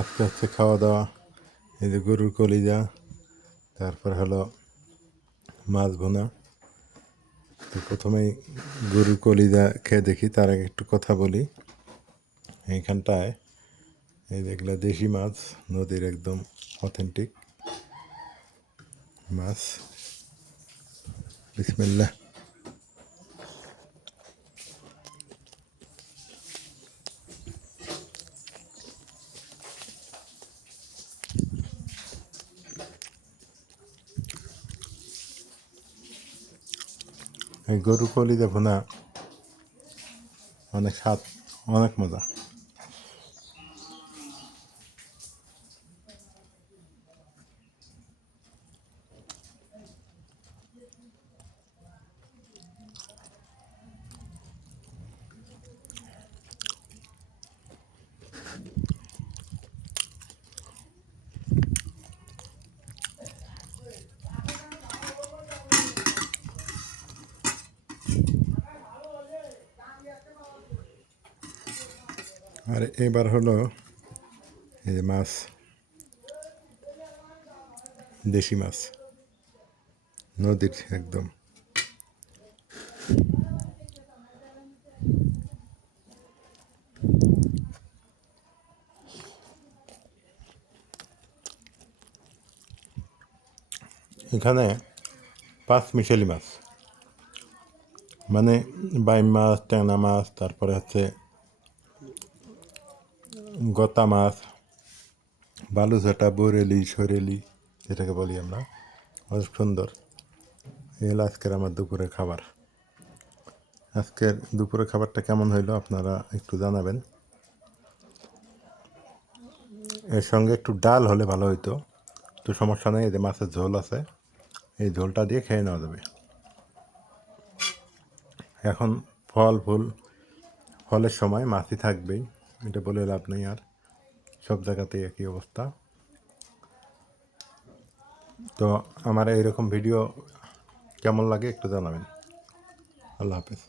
আজকে হচ্ছে খাওয়া দাওয়া, এই যে গরুর কলিজা, তারপর হলো মাছ ভুনা। তো প্রথমেই গরুর কলিজা খেয়ে দেখি, তার আগে একটু কথা বলি। এইখানটায় এই যেগুলো দেশি মাছ, নদীর একদম অথেন্টিক মাছ। বিসমিল্লাহ। এই গরুর কলিজা ভুনা অনেক স্বাদ, অনেক মজা। আর এবার হলো এই যে মাছ, দেশি মাছ, নদীর একদম। এখানে 5 মিশালি মাছ, মানে বাইম মাছ, ট্যাংরা মাছ, তারপরে হচ্ছে গতা মাছ, বালুঝাটা, বরেলি, সরেলি যেটাকে বলি আমরা, অনেক সুন্দর। এই হলো আজকের আমার দুপুরের খাবার। আজকের দুপুরের খাবারটা কেমন হইলো আপনারা একটু জানাবেন। এর সঙ্গে একটু ডাল হলে ভালো হইতো, তো সমস্যা নেই, এই যে মাছের ঝোল আছে, এই ঝোলটা দিয়ে খেয়ে নেওয়া যাবে। এখন ফলের সময় মাছই থাকবেই, এটা বলে লাভ নেই। আর সব জায়গাতেই একই অবস্থা। তো আমার এইরকম ভিডিও কেমন লাগে একটু জানাবেন। আল্লাহ হাফেজ।